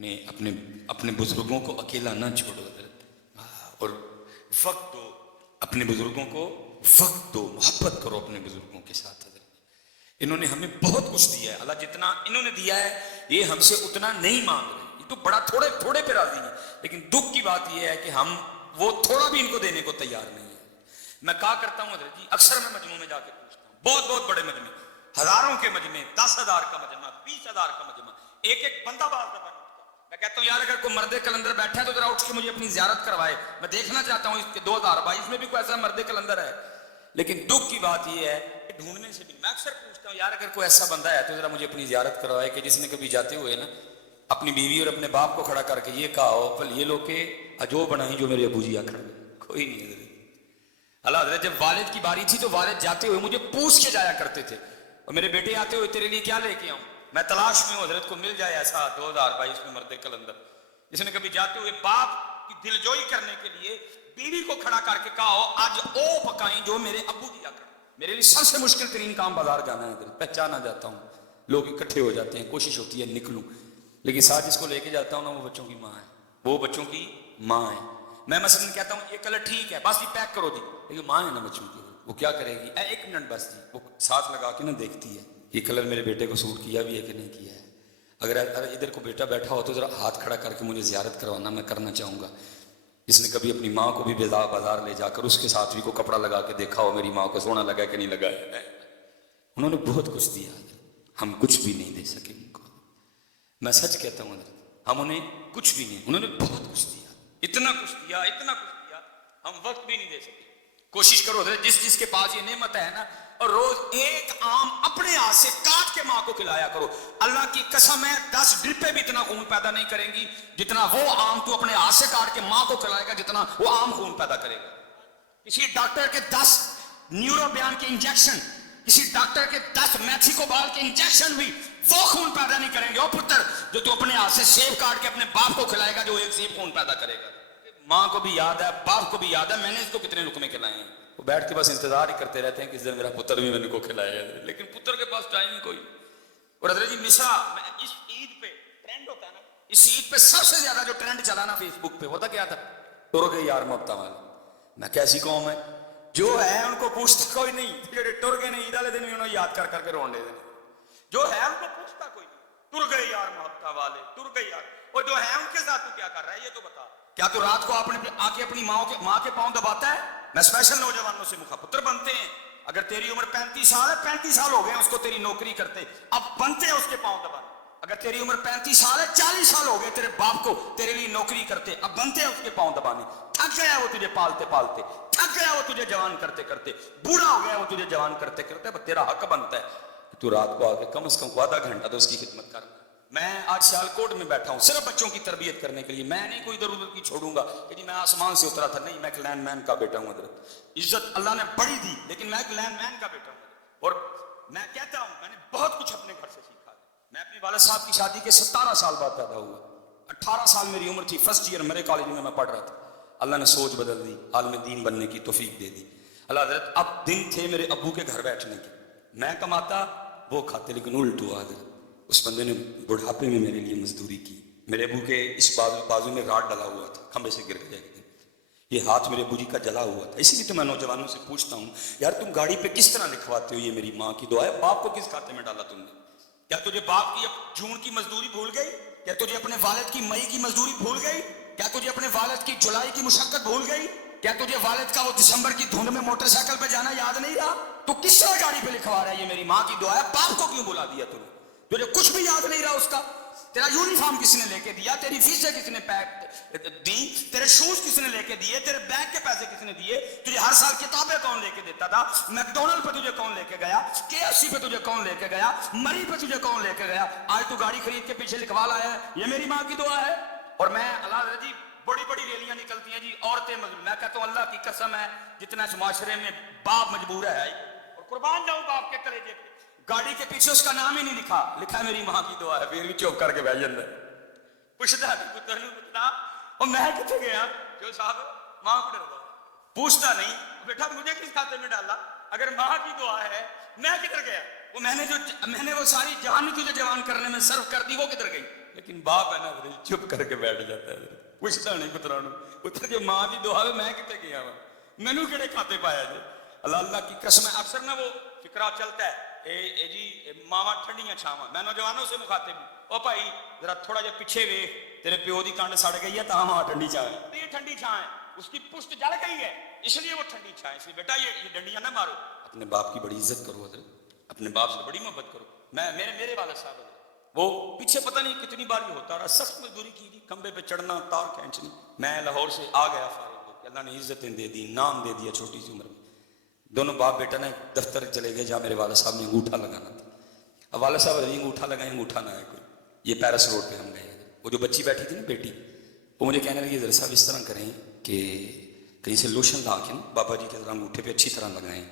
نے اپنے بزرگوں کو اکیلا نہ چھوڑو حضرت، اور وقت دو اپنے بزرگوں کو، وقت دو، محبت کرو اپنے بزرگوں کے ساتھ حضرت۔ انہوں نے ہمیں بہت کچھ دیا ہے، اللہ جتنا انہوں نے دیا ہے یہ ہم سے اتنا نہیں مانگ رہے، یہ تو بڑا تھوڑے پہ راضی ہیں، لیکن دکھ کی بات یہ ہے کہ ہم وہ تھوڑا بھی ان کو دینے کو تیار نہیں ہے۔ میں کہا کرتا ہوں حضرت جی، اکثر میں مجموعوں میں جا کے پوچھتا ہوں، بہت بڑے مجمع، ہزاروں کے مجمع، 10,000 کا مجمع، 20,000 کا مجمع، ایک بندہ باز دفعہ نہیں اٹھتا۔ میں کہتا ہوں یار اگر کوئی مرد کلندر بیٹھا ہے تو ذرا اٹھ کے مجھے اپنی زیارت کروائے، میں دیکھنا چاہتا ہوں اس کے 2022 میں بھی کوئی ایسا مرد کلندر ہے۔ لیکن دکھ کی بات یہ ہے کہ ڈھونڈنے سے بھی میں اکثر پوچھتا ہوں یار اگر کوئی ایسا بندہ ہے تو ذرا مجھے اپنی زیارت کروائے کہ جس نے کبھی جاتے ہوئے نا اپنی بیوی اور اپنے باپ کو کھڑا کر کے یہ کہا ہو پل یہ لوگ کہ اجو بنائی جو میرے ابو جی آکھڑ گئے، کوئی نہیں حضرت۔ اللہ حضرت جب والد کی باری تھی تو والد جاتے ہوئے مجھے پوچھ کے جایا کرتے تھے، اور میرے بیٹے آتے ہوئے تیرے لیے کیا لے کے آؤں؟ میں تلاش میں ہوں حضرت کو مل جائے ایسا 2022 میں مرد کلندر جس نے کبھی جاتے ہوئے باپ کی دلجوئی کرنے کے لیے بیوی کو کھڑا کر کے کہا ہو آج او پکائیں جو میرے ابو جی آکھڑ۔ میرے لیے سب سے مشکل ترین کام بازار جانا ہے حضرت، پہچانا جاتا ہوں، لوگ اکٹھے ہو جاتے ہیں، کوشش ہوتی ہے نکلوں، لیکن ساتھ جس کو لے کے جاتا ہوں نا وہ بچوں کی ماں ہے، وہ بچوں کی ماں ہے۔ میں مثلا کہتا ہوں یہ کلر ٹھیک ہے بس یہ پیک کرو جی، لیکن ماں ہے نا بچوں کی، وہ کیا کرے گی؟ ایک منٹ بس جی، وہ ساتھ لگا کے نا دیکھتی ہے یہ کلر میرے بیٹے کو سوٹ کیا بھی ہے کہ نہیں کیا ہے۔ اگر ادھر کو بیٹا بیٹھا ہو تو ذرا ہاتھ کھڑا کر کے مجھے زیارت کروانا، میں کرنا چاہوں گا۔ جس نے کبھی اپنی ماں کو بھی بازار لے جا کر اس کے ساتھ بھی کو کپڑا لگا کے دیکھا ہو میری ماں کو سونا لگا کہ نہیں لگا ہے۔ انہوں نے بہت کچھ دیا، ہم کچھ بھی نہیں دے سکے ان کو، میں سچ کہتا ہوں حضرت، ہم انہیں کچھ بھی نہیں، انہوں نے بہت کچھ دیا، اتنا کچھ دیا، ہم وقت بھی نہیں دے سکے۔ کوشش کرو حضرت جس کے پاس یہ نعمت ہے نا، اور روز ایک آم اپنے ہاتھ سے کاٹ کے ماں کو کھلایا کرو، اللہ کی قسم ہے 10 ڈرپیں بھی اتنا خون پیدا نہیں کریں گی جتنا وہ آم تو اپنے ہاتھ سے کاٹ کے ماں کو کھلائے گا جتنا وہ آم خون پیدا کرے گا۔ کسی ڈاکٹر کے 10 نیورو بیان کے انجیکشن، کسی ڈاکٹر کے 10 میتھیکوبال کے انجیکشن بھی وہ خون پیدا نہیں کریں گے او پتر جو تو اپنے ہاتھ سے سیب کاٹ کے اپنے باپ کو کھلائے گا جو ایک سیب خون پیدا کرے گا۔ ماں کو بھی یاد ہے، باپ کو بھی یاد ہے میں نے اس کو کتنے لقمے کھلائے ہیں، وہ بیٹھ کے بس انتظار ہی کرتے رہتے ہیں کہ اس دن میرا پتر بھی میں نے کو کھلایا ہے، لیکن پتر کے پاس ٹائم ہی کوئی۔ اور حضرت جی مصرع میں اس عید پہ ٹرینڈ ہوتا ہے نا، اس عید پہ سب سے زیادہ جو ٹرینڈ چلا نا فیس بک پہ ہوتا کیا تھا؟ ٹر گئے یار محبتہ والے۔ میں کیسی قوم ہے جو ہے ان کو پوچھتا کوئی نہیں، جو ٹر گئے نہیں عید والے دن بھی انہوں یاد کر کر کے رون دے دینے، جو ہے ان کو پوچھتا کوئی نہیں، ٹر گئے یار محبتہ والے، ٹر گئے یار، اور جو ہے ان کے ساتھ تو کیا کر رہا ہے یہ تو بتا۔ کیا تو رات کو آ کے اپنی ماں کے پاؤں دباتا ہے؟ میں اسپیشل نوجوانوں سے مخاطب بنتے ہیں، اگر تیری عمر 35 سال ہے، 35 سال ہو گئے ہیں اس کو تیری نوکری کرتے، اب بنتے ہیں اس کے پاؤں دبانے۔ اگر تیری عمر 35 سال ہے، 40 سال ہو گئے تیرے باپ کو تیرے لیے نوکری کرتے، اب بنتے ہیں اس کے پاؤں دبانے۔ تھک گیا وہ تجھے پالتے پالتے، تھک گیا وہ تجھے جوان کرتے کرتے، بوڑھا ہو گیا وہ تجھے جوان کرتے کرتے، اب تیرا حق بنتا ہے کہ تو رات کو آ کے کم از کم آدھا گھنٹہ تو اس کی خدمت کر۔ میں آج سیالکوٹ میں بیٹھا ہوں صرف بچوں کی تربیت کرنے کے لیے، میں نہیں کوئی ادھر ادھر کی چھوڑوں گا کہ جی میں آسمان سے اترا تھا، نہیں، میں ایک لینڈ مین کا بیٹا ہوں حضرت، عزت اللہ نے بڑی دی لیکن میں ایک لینڈ مین کا بیٹا ہوں، اور میں کہتا ہوں میں نے بہت کچھ اپنے گھر سے سیکھا۔ میں اپنے والد صاحب کی شادی کے 17 سال بعد پیدا ہوا، 18 سال میری عمر تھی، فرسٹ ایئر میرے کالج میں پڑھ رہا تھا، اللہ نے سوچ بدل دی، عالم دین بننے کی توفیق دے دی اللہ حضرت۔ اب دن تھے میرے ابو کے گھر بیٹھنے کے، میں کماتا وہ کھاتے، لیکن الٹ ہوا حضرت، اس بندے نے بڑھاپے میں میرے لیے مزدوری کی، میرے ابو کے اس بازو میں راڈ ڈلا ہوا تھا، کھمبے سے گر گیا، یہ ہاتھ میرے ابو جی کا جلا ہوا تھا۔ اسی لیے تو میں نوجوانوں سے پوچھتا ہوں یار تم گاڑی پہ کس طرح لکھواتے ہو یہ میری ماں کی دعا ہے، باپ کو کس کھاتے میں ڈالا تم نے؟ کیا تجھے باپ کی جون کی مزدوری بھول گئی؟ کیا تجھے اپنے والد کی مئی کی مزدوری بھول گئی؟ کیا تجھے اپنے والد کی جولائی کی مشقت بھول گئی؟ کیا تجھے والد کا وہ دسمبر کی دھند میں موٹر سائیکل پہ جانا یاد نہیں رہا؟ تو کس طرح گاڑی پہ لکھوا رہا ہے یہ میری ماں کی دعا ہے، باپ کو کیوں بلا دیا تم نے؟ تجھے کچھ بھی یاد نہیں رہا اس کا؟ تیرا یونیفارم کس نے لے کے دیا؟ تیری فیسیں کس نے دی؟ تیرے شوز کس نے لے کے دیے؟ تیرے بیگ کے پیسے کس نے دیے؟ تجھے ہر سال کتابیں کون لے کے دیتا تھا؟ میکڈونلڈ پہ تجھے کون لے کے گیا؟ KFC پہ تجھے کون لے کے گیا؟ مری پہ تجھے کون لے کے گیا؟ آج تو گاڑی خرید کے پیچھے لکھوا لایا ہے یہ میری ماں کی دعا ہے۔ اور میں اللہ جی بڑی بڑی ریلیاں نکلتی ہیں جی، عورتیں مجبور، میں کہتا ہوں اللہ کی قسم ہے جتنا اس معاشرے میں باپ مجبور ہے، اور قربان جاؤں باپ کے کلیجے پہ، گاڑی کے پیچھے اس کا نام ہی نہیں لکھا، لکھا میری ماں کی دعا ہے، پھر بھی چوپ کر کے بھائی جاندہ پوچھتا ہے پتر نے پوچھتا اور میں کتنے گیا جو صاحب ماں کو ڈر گیا، پوچھتا نہیں بیٹا مجھے کس کھاتے میں ڈالا، اگر ماں کی دعا ہے میں کدھر گیا؟ وہ میں نے وہ ساری جوانی تجھے جوان کرنے میں صرف کر دی وہ کدھر گئی؟ لیکن باپ ہے نا چپ کر کے بیٹھ جاتا ہے, پوچھتا نہیں پترا نو, پتر جو ماں کی دعا میں کتنے گیا وا, مینو کہڑے کھاتے پایا جی. اللہ اللہ کی قسم ہے, اکثر نا وہ فکرہ چلتا ہے اے جی ماوا ٹھنڈیاں چھاواں. میں نوجوانوں سے مخاطب ہوں, او بھائی ذرا تھوڑا جہا پیچھے ویکھ, تیرے پیو دی کنڈ سڑ گئی ہے تاں ماں ٹھنڈی چھاں ہے. یہ ٹھنڈی چھاں ہے, اس کی پشت جل گئی ہے اس لیے وہ ٹھنڈی چھاں ہے. اس لیے بیٹا یہ ڈنڈیاں نہ مارو, اپنے باپ کی بڑی عزت کرو حضرت, اپنے باپ سے بڑی محبت کرو. میرے والد صاحب حضرت وہ پیچھے پتہ نہیں کتنی بار یہ ہوتا رہا, سخت مزدوری کی تھی, کھمبے پہ چڑھنا, تار کھینچنی. میں لاہور سے آ گیا فارغ ہو کے, اللہ نے عزتیں دے دی, نام دے دیا چھوٹی سی عمر میں. دونوں باپ بیٹا نے دفتر چلے گئے جہاں میرے والد صاحب نے انگوٹھا لگانا تھا. اب والد صاحب انگوٹھا لگائیں, انگوٹھا نہ ہے کوئی. یہ پیرس روڈ پہ ہم گئے, وہ جو بچی بیٹھی تھی نا بیٹی, وہ مجھے کہنے لگی ذرا صاحب اس طرح کریں کہ کہیں سے لوشن لا کے نا بابا جی کے ذرا انگوٹھے پہ اچھی طرح لگائیں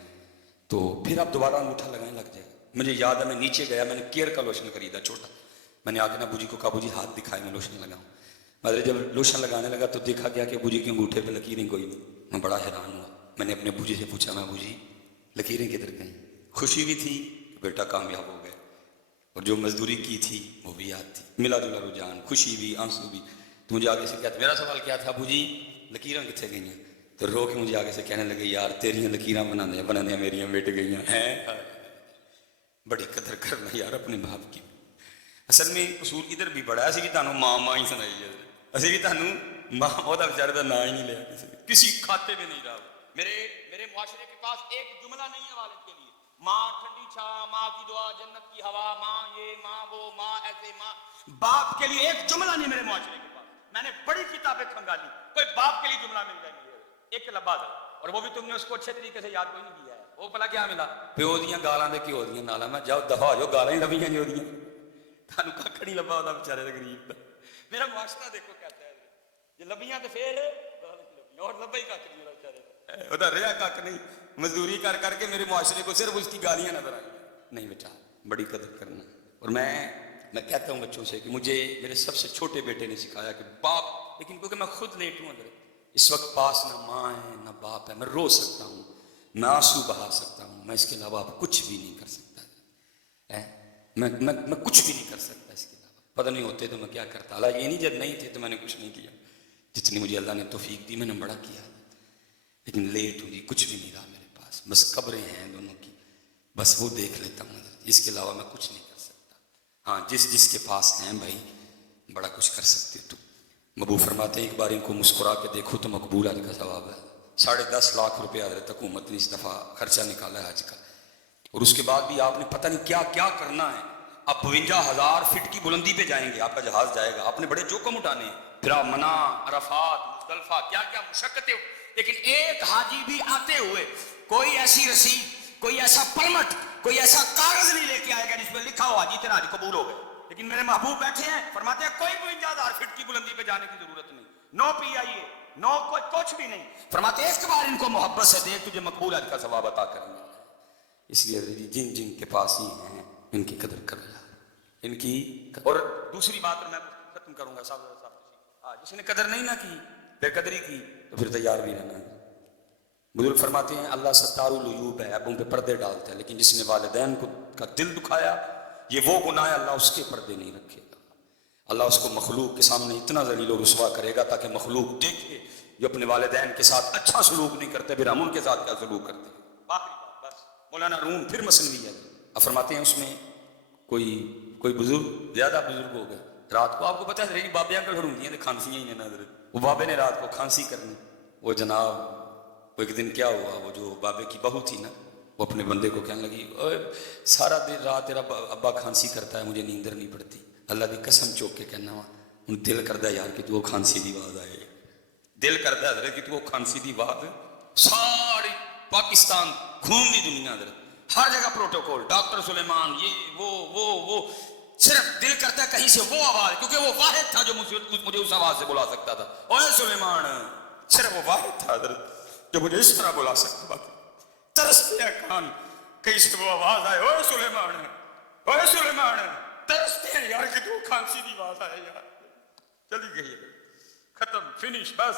تو پھر آپ دوبارہ انگوٹھا لگائیں لگ جائے گا. مجھے یاد ہے میں نیچے گیا, میں نے کیئر کا لوشن خریدا چھوٹا, میں نے آ کے نا ابو جی کو کہا ابو جی ہاتھ دکھائے میں لوشن لگاؤں. مگر جب لوشن لگانے لگا تو دیکھا گیا کہ ابو جی کے انگوٹھے پہ لکیریں کوئی نہیں. میں بڑا حیران ہوا, میں نے اپنے ابو جی سے پوچھا, میں ابو جی لکیریں کدھر گئیں؟ خوشی بھی تھی کہ بیٹا کامیاب ہو گئے, اور جو مزدوری کی تھی وہ بھی یاد تھی, ملا جلا رجحان, خوشی بھی آنسو بھی. تو مجھے آگے سے کہتا, میرا سوال کیا تھا ابو جی لکیراں کتنے گئی ہیں؟ تو رو کے مجھے آگے سے کہنے لگے یار تیریاں لکیراں بنانے میریاں مٹ گئی ہیں. بڑی قدر کرنا یار اپنے باپ کی. اصل میں اصول ادھر بھی بڑا, اسی بھی تانوں ماں ہی سنائی ہے, اسی بھی تانوں ماں وہ بیچارے کا نام ہی نہیں لیا کسی کھاتے میں نہیں رہا. میرے معاشرے کے پاس ایک جملہ نہیں ہے والد کے لیے, ماں ٹھنڈی چھاں, ماں کی دعا جنت کی ہوا, ماں یہ ماں وہ ماں ایسے ماں. باپ کے لیے ایک جملہ نہیں میرے معاشرے کے پاس. میں نے بڑی کتابیں کھنگالی, کوئی باپ کے لیے جملہ مل جائے گا ایک لفظ, اور وہ بھی تم نے اس کو اچھے طریقے سے یاد کوئی نہیں کیا ہے. وہ پلا کیا ملا, پیو دیاں گالاں دے کیو دیاں نالا. میں جاؤ دفا ہو جاؤ, گالاں ہی لبیاں جو دیاں, تھانوں ککھ نہیں لبا ہوتا بیچارے دا غریب دا. میرا معاشرہ دیکھو کہتا ہے یہ لبیاں تے پھر اور لبا ہی ککھ نہیں بیچارے, وہ رہا ککھ نہیں. مزدوری کر کر کے میرے معاشرے کو صرف اس کی گالیاں نظر آئی. نہیں بیٹا بڑی قدر کرنا. اور میں کہتا ہوں بچوں سے کہ مجھے میرے سب سے چھوٹے بیٹے نے سکھایا کہ باپ, لیکن کیونکہ میں خود لیٹ ہوں اندر, اس وقت پاس نہ ماں ہے نہ باپ ہے, میں رو سکتا ہوں, میں آنسو بہا سکتا ہوں, میں اس کے علاوہ کچھ بھی نہیں کر سکتا. میں کچھ بھی نہیں کر سکتا اس کے علاوہ. پتہ نہیں ہوتے تو میں کیا کرتا. اللہ یہ نہیں جب نہیں تھے تو میں نے کچھ نہیں کیا, جتنی مجھے اللہ نے توفیق دی میں نے بڑا کیا, لیکن لیٹ ہوں گی کچھ بھی نہیں رہا میرے پاس. بس قبریں ہیں دونوں کی, بس وہ دیکھ لیتا ہوں, اس کے علاوہ میں کچھ نہیں کر سکتا. ہاں جس کے پاس ہیں بھائی بڑا کچھ کر سکتے. تو مبو فرماتے ہیں ایک بار ان کو مسکرا کے دیکھو تو مقبول حج کا ثواب ہے. 10.5 لاکھ روپے حضرت حکومت نے اس دفعہ خرچہ نکالا ہے حج کا, اور اس کے بعد بھی آپ نے پتہ نہیں کیا کیا کرنا ہے. آپ 52,000 فٹ کی بلندی پہ جائیں گے, آپ کا جہاز جائے گا, آپ نے بڑے جوکم اٹھانے ہیں, پھر آپ منع, عرفات, مزدلفہ, کیا کیا مشقتیں. لیکن ایک حاجی بھی آتے ہوئے کوئی ایسی رسید, کوئی ایسا پرمٹ, کوئی ایسا کاغذ نہیں لے کے آئے گا جس میں لکھا ہو حاجی تیرا حج قبول ہو گئے. لیکن میرے محبوب بیٹھے ہیں, فرماتے ہیں کوئی 52,000 فٹ کی بلندی پہ جانے کی ضرورت نہیں, نو پی آئیے, نو کوئی کچھ بھی نہیں. فرماتے ہیں ایک بار ان کو محبت سے دیکھ تجھے مقبول حج کا ثواب عطا کریں گے. اس لیے جن کے پاس ہی ہیں ان کی قدر کر لیا, ان کی. اور دوسری بات اور میں ختم کروں گا صاحب, جس نے قدر نہیں نہ کی, بے قدری کی, تو پھر تیار بھی رہنا ہے. بزرگ فرماتے ہیں اللہ ستار العیوب ہے, عیبوں پہ پردے ڈالتا ہے, لیکن جس نے والدین کا دل دکھایا یہ وہ گناہ ہے اللہ اس کے پردے نہیں رکھے گا. اللہ اس کو مخلوق کے سامنے اتنا ذلیل و رسوا کرے گا تاکہ مخلوق دیکھے جو اپنے والدین کے ساتھ اچھا سلوک نہیں کرتے, پھر ہم ان کے ساتھ کیا سلوک کرتے ہیں. آخری بات بس, مولانا روم پھر مثنوی ہے. اب فرماتے ہیں اس میں کوئی بزرگ, زیادہ بزرگ ہو گئے, رات کو آپ کو پتہ ہے رہی بابیاں کا گھر ہوں گی کھانسیاں ہی نظر, وہ بابے نے رات کو کھانسی کرنی. وہ جناب وہ ایک دن کیا ہوا, وہ جو بابے کی بہو تھی نا, وہ اپنے بندے کو کہنے لگی سارا دن رات تیرا ابا کھانسی کرتا ہے, مجھے نیندر نہیں پڑتی. اللہ کی قسم چوک کے کہنا وا, دل کرتا یار کہ تو وہ کھانسی دی آواز آئے, دل کرتا حضرت کہ تو وہ کھانسی دی آواز ساری پاکستان گھوم دی دنیا حضرت, ہر جگہ پروٹوکول, ڈاکٹر سلیمان, یہ وہ صرف دل کرتا ہے کہیں سے وہ آواز, کیونکہ وہ واحد تھا جو مجھے اس آواز سے بلا سکتا تھا. اوے سلیمان, صرف وہ واحد تھا حضرت جو مجھے اس طرح بلا سکتا تھا. ترستے ہیں کان کہیں سے وہ آواز آئے, اوے سلیمان, اوے سلیمان, ترستے ہیں یار کہ تو کھانسی دی آواز آئے یار. چلی گئی ختم, فنش, بس.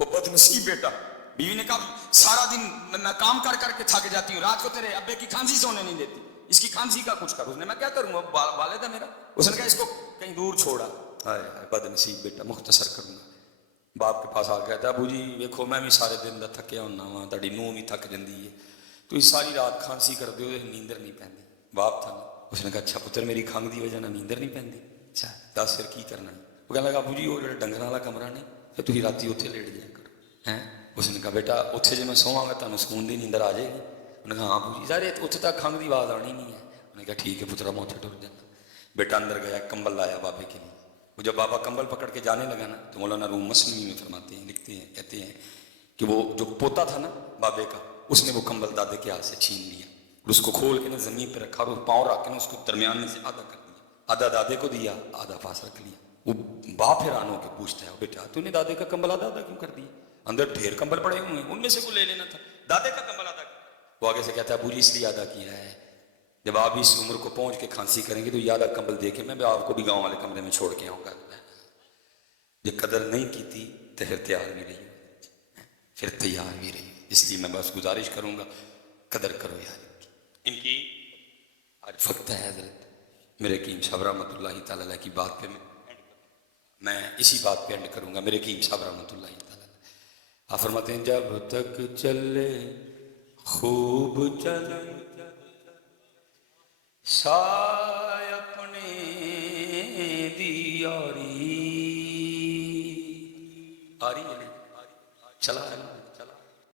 وہ بدنصیب بیٹا, بیوی نے کہا سارا دن میں کام کر کے تھک جاتی ہوں, رات کو تیرے ابے کی کھانسی سونے نہیں دیتی. اس کی کھانسی کا کچھ کر. اس نے میں کیا کروں گا, والد ہے میرا. اس نے کہا اس کو کہیں دور چھوڑا. ہائے بد نصیب بیٹا, مختصر کروں گا. باپ کے پاس آ گیا تھا, ابو جی ویکھو میں بھی سارے دن دا تھکیا ہونا وا, تہاڈی نوح بھی تھک جاندی ہے, تو ساری رات کھانسی کر دیو, نیندر نہیں پیندی. باپ تھا نا, اس نے کہا اچھا پتر میری کھنگ دی وجہ نہ نیندر نہیں پیندی, اچھا دس پھر کی کرنا ہے. وہ کہنے لگا ابو جی وہ ڈنگر والا کمرہ نہیں, تو تھی راتی اتنے لیٹ جایا کرو ہیں. اس نے کہا بیٹا اتنے جی میں سواں گا تمہیں سکون دی نیندر آ جائے گی. انہوں نے کہا ہاں ابو جی سارے اتنے تک کھنگ دی آواز آنی نہیں ہے. انہوں نے کہا ٹھیک ہے پترا میں اتنے ٹر جانا. بیٹا اندر گیا, کمبل لایا بابے کے لیے. وہ جب بابا کمبل پکڑ کے جانے لگا نا, تو مولانا روم مسلمی میں فرماتے ہیں, لکھتے ہیں, کہتے ہیں کہ وہ جو پوتا تھا نا بابے کا, اس نے وہ کمبل دادے کے ہاتھ سے چھین لیا اور اس کو کھول کے نا زمین پہ رکھا, اور پاؤں رکھ کے نا اس کو درمیان میں سے آدھا کر دیا, آدھا دادے کو دیا, آدھا پاس رکھ لیا. وہ باپ حیران ہو کے پوچھتا ہے بیٹا تو نے دادے کا کمبل آدھا آدھا کیوں کر دیا, اندر ڈھیر کمبل پڑے ہوئے ہیں, ان میں سے کو لے لینا تھا, دادے کا کمبل آدھا. وہ آگے سے کہتا ہے ابو جی اس لیے آدھا کیا ہے, جب آپ اس عمر کو پہنچ کے کھانسی کریں گے تو یہ آدھا کمبل دے کے میں آپ کو بھی گاؤں والے کمرے میں چھوڑ کے آؤں گا. یہ قدر نہیں کی تھی تو پھر تیار بھی رہی, پھر تیار بھی رہی. اس لیے میں بس گزارش کروں گا قدر کرو یار ان کی. آج وقت ہے حضرت میرے حکیم صاحب رحمۃ اللہ تعالی علیہ کی بات پہ میں اسی بات پہ اینڈ کروں گا. میرے حکیم صاحب رحمۃ اللہ تعالی آپ فرماتے ہیں جب تک چلے خوب چلے سائے اپنے دی آری, آ رہی ہے چلا ہے